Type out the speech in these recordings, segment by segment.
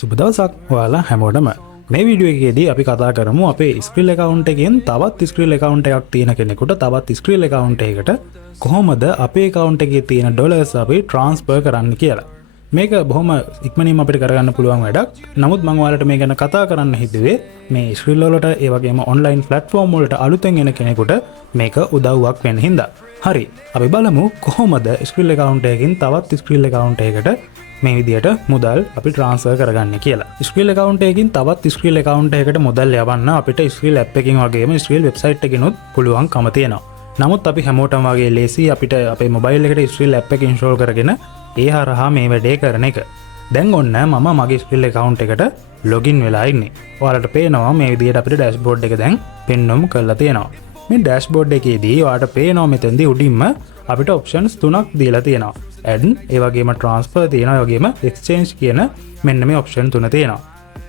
සුබ දවසක් ඔයාලා හැමෝටම. මේ වීඩියෝ එකේදී අපි කතා කරමු අපේ Skrill account එකෙන් තවත් Skrill account එකක් තියෙන කෙනෙකුට තවත් Skrill account එකකට කොහොමද අපේ account එකේ තියෙන dollars අපි transfer කරන්න කියලා. මේක බොහොම ඉක්මනින්ම අපිට කරගන්න පුළුවන් වැඩක්. නමුත් මම ඔයාලට මේ ගැන කතා කරන්න හිතුවේ මේ Skrill වලට ඒ වගේම online platform වලට අලුතෙන් එන කෙනෙකුට මේක උදව්වක් වෙන්න හින්දා. හරි. අපි බලමු කොහොමද Skrill account එකකින් තවත් Skrill account එකකට මේ විදියට මුදල් අපි ට්‍රාන්ස්ෆර් කරගන්න කියලා. Skrill account එකකින් තවත් Skrill account එකකට මුදල් යවන්න අපිට Skrill app එකකින් වගේම Skrill website එකකිනුත් පුළුවන්කම තියෙනවා. නමුත් අපි හැමෝටම වගේ ලේසි අපිට අපේ මොබයිල් එකට Skrill app එක ඉන්ස්ටෝල් කරගෙන ඒ හරහා මේ වැඩේ කරන එක. දැන් ඔන්න මම මගේ Skrill account එකට login වෙලා ඉන්නේ. ඔයාලට පේනවා මේ විදියට අපිට dashboard එක දැන් පෙන්වමු කරලා තියෙනවා. මේ dashboard එකේදී ඔයාලට පේනවා මෙතෙන්දී උඩින්ම අපිට options තුනක් දීලා තියෙනවා. add ඒ වගේම transfer තියෙනවා ඒ වගේම exchange කියන මෙන්න මේ option තුන තියෙනවා.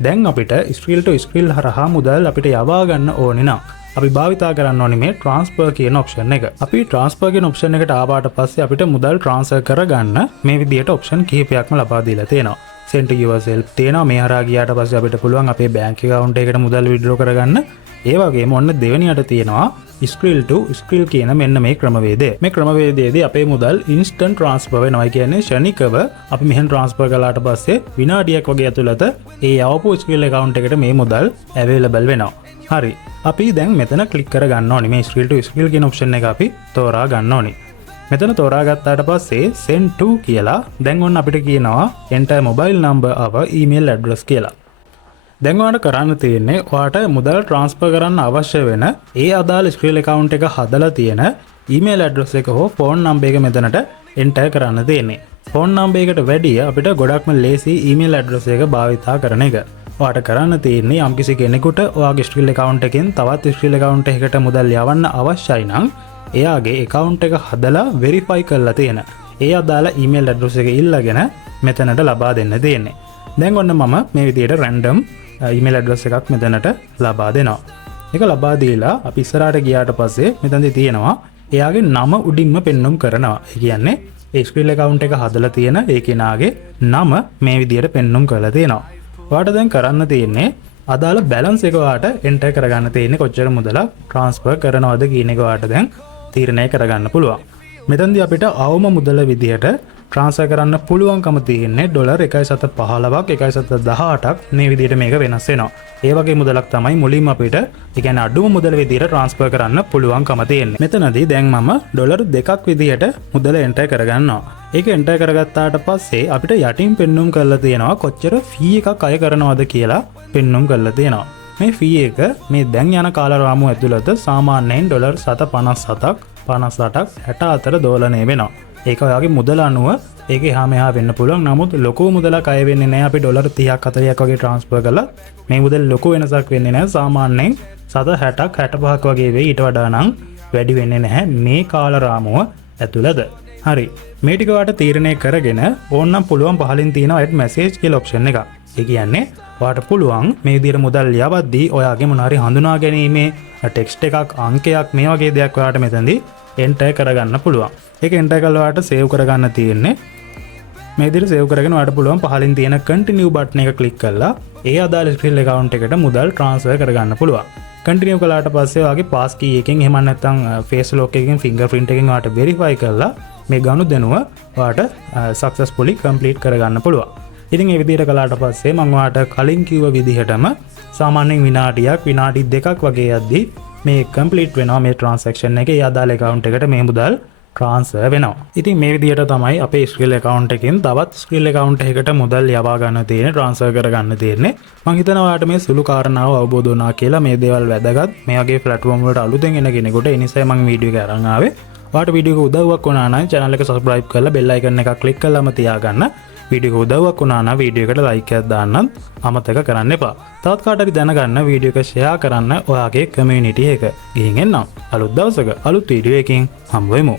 දැන් අපිට Skrill to Skrill හරහා මුදල් අපිට යවා ගන්න ඕනේ නම් අපි භාවිතා කරන්න ඕනේ මේ transfer කියන option එක. අපි transfer කියන option එකට ආවට පස්සේ අපිට මුදල් transfer කරගන්න මේ විදියට option කිහිපයක්ම ලබා දීලා තියෙනවා. send to yourself තියෙනවා. මේ හරහා ගියාට පස්සේ අපිට පුළුවන් අපේ bank account එකකට මුදල් withdraw කරගන්න. ඒ වගේම ඔන්න දෙවෙනියට තියෙනවා Skrill to Skrill කියන මෙන්න මේ ක්‍රමවේදය. මේ ක්‍රමවේදයේදී අපේ මුදල් instant transfer වෙනවා. ඒ කියන්නේ ෂණිකව අපි මෙහෙන් transfer කළාට පස්සේ විනාඩියක් වගේ ඇතුළත ඒ යවපු Skrill account එකට මේ මුදල් available වෙනවා. හරි. අපි දැන් මෙතන click කර ගන්න ඕනේ. මේ Skrill to Skrill කියන option එක අපි තෝරා ගන්න ඕනේ. මෙතන තෝරා ගත්තාට පස්සේ send to කියලා දැන් ඔන්න අපිට කියනවා enter mobile number our email address කියලා. දැන් ඔයාලට කරන්න තියෙන්නේ ඔයාට මුදල් ට්‍රාන්ස්ෆර් කරන්න අවශ්‍ය වෙන ඒ අදාළ Skrill account එක හදලා තියෙන email address එක හෝ phone number එක මෙතනට enter කරන්න තියෙන්නේ. phone number එකට වැඩිය අපිට ගොඩක්ම ලේසි email address එක භාවිතා කරන එක. ඔයාට කරන්න තියෙන්නේ යම්කිසි කෙනෙකුට ඔයාගේ Skrill account එකෙන් තවත් Skrill account එකකට මුදල් යවන්න අවශ්‍යයි නම් එයාගේ account එක හදලා verify කරලා තියෙන ඒ අදාළ email address එක ඉල්ලගෙන මෙතනට ලබා දෙන්න තියෙන්නේ. දැන් ඔන්න මම මේ විදියට random email address එකක් මෙතනට ලබා දෙනවා. ඒක ලබා දීලා අපි ඉස්සරහට ගියාට පස්සේ මෙතනදී තියෙනවා එයාගේ නම උඩින්ම පෙන්වුම් කරනවා. ඒ කියන්නේ ඒ Skrill account එක හදලා තියෙන ඒ කෙනාගේ නම මේ විදියට පෙන්වුම් කරලා තියෙනවා. ඔයාට දැන් කරන්න තියෙන්නේ අදාළ balance එක ඔයාට enter කරගන්න තියෙන්නේ කොච්චර මුදලක් transfer කරනවද කියන එක ඔයාට දැන් තීරණය කරගන්න පුළුවන්. මෙතනදී අපිට අවම මුදල විදියට transfer කරන්න පුළුවන්කම තියෙන්නේ $1.15ක් 1.18ක් මේ විදිහට මේක වෙනස් වෙනවා. ඒ වගේ මුදලක් තමයි මුලින්ම අපිට ඒ කියන්නේ අඩුම මුදල විදිහට transfer කරන්න පුළුවන්කම තියෙන්නේ. මෙතනදී දැන් මම $2ක් විදිහට මුදල enter කරගන්නවා. ඒක enter කරගත්තාට පස්සේ අපිට යටින් පෙන්වුම් කරලා තියෙනවා කොච්චර fee එකක් අය කරනවද කියලා පෙන්වුම් කරලා තියෙනවා. මේ fee එක මේ දැන් යන කාල රාමුව ඇතුළත සාමාන්‍යයෙන් $7.57ක් 58ක් 64 දෝලනය වෙනවා. ඒක ඔයාගේ මුදල අනුව ඒක එහා මෙහා වෙන්න පුළුවන්. නමුත් ලොකු මුදලක් අය වෙන්නේ නැහැ. අපි $30ක් 40ක් වගේ ට්‍රාන්ස්ෆර් කළා. මේ මුදල් ලොකු වෙනසක් වෙන්නේ නැහැ. සාමාන්‍යයෙන් 60ක් 65ක් වගේ වෙයි. ඊට වඩා නම් වැඩි වෙන්නේ නැහැ මේ කාල රාමුව ඇතුළත. හරි. මේ ටික ඔයාලට තීරණය කරගෙන ඕනනම් පුළුවන් පහලින් තියෙනවා add message කියලා option එක. ඒ කියන්නේ ඔයාලට පුළුවන් මේ විදිහට මුදල් යවද්දී ඔයාගේ මොන හරි හඳුනා ගැනීමේ ටෙක්ස්ට් එකක් අංකයක් මේ වගේ දෙයක් ඔයාලට මෙතනදී enter කරගන්න පුළුවන්. ඒක enter කරලා ඔයාලට save කරගන්න තියෙන්නේ. මේ විදිහට save කරගෙන ඔයාලට පුළුවන් පහලින් තියෙන continue button එක click කරලා ඒ අදාළ Skrill account එකට මුදල් transfer කරගන්න පුළුවන්. continue කළාට පස්සේ ඔයාගේ pass key එකෙන් එහෙම නැත්නම් face lock එකකින් fingerprint එකකින් ඔයාලට verify කරලා මේ ගනුදෙනුව ඔයාලට successfully complete කරගන්න පුළුවන්. ඉතින් මේ විදිහට කළාට පස්සේ මම ඔයාලට කලින් කිව්ව විදිහටම සාමාන්‍යයෙන් විනාඩියක් විනාඩි 2ක් වගේ යද්දී මේ complete වෙනවා මේ transaction එක. ඒ අදාළ account එකට මේ මුදල් transfer වෙනවා. ඉතින් මේ විදිහට තමයි අපේ Skrill account එකෙන් තවත් Skrill account එකකට මුදල් යවා ගන්න තියෙන්නේ transfer කර ගන්න තියෙන්නේ. මම හිතනවා ඔයාලට මේ සුළු කාරණාව අවබෝධ වුණා කියලා. මේ දේවල් වැදගත්. මේ වගේ platform වලට අලුතෙන් එන කෙනෙකුට ඒ නිසා මම වීඩියෝ එක අරන් ආවේ. ඔයාලට වීඩියෝ එක උදව්වක් වුණා නම් channel එක subscribe කරලා bell icon එක click කරලාම තියාගන්න. වීඩියෝ එක උදව්වක් වුණා නම් වීඩියෝ එකට like එකක් දාන්න අමතක කරන්න එපා. තවත් කාට හරි දැනගන්න වීඩියෝ එක share කරන්න ඔයාගේ community එක. ගිහින් එන්නම්. අලුත් දවසක අලුත් වීඩියෝ එකකින් හම්බ වෙමු.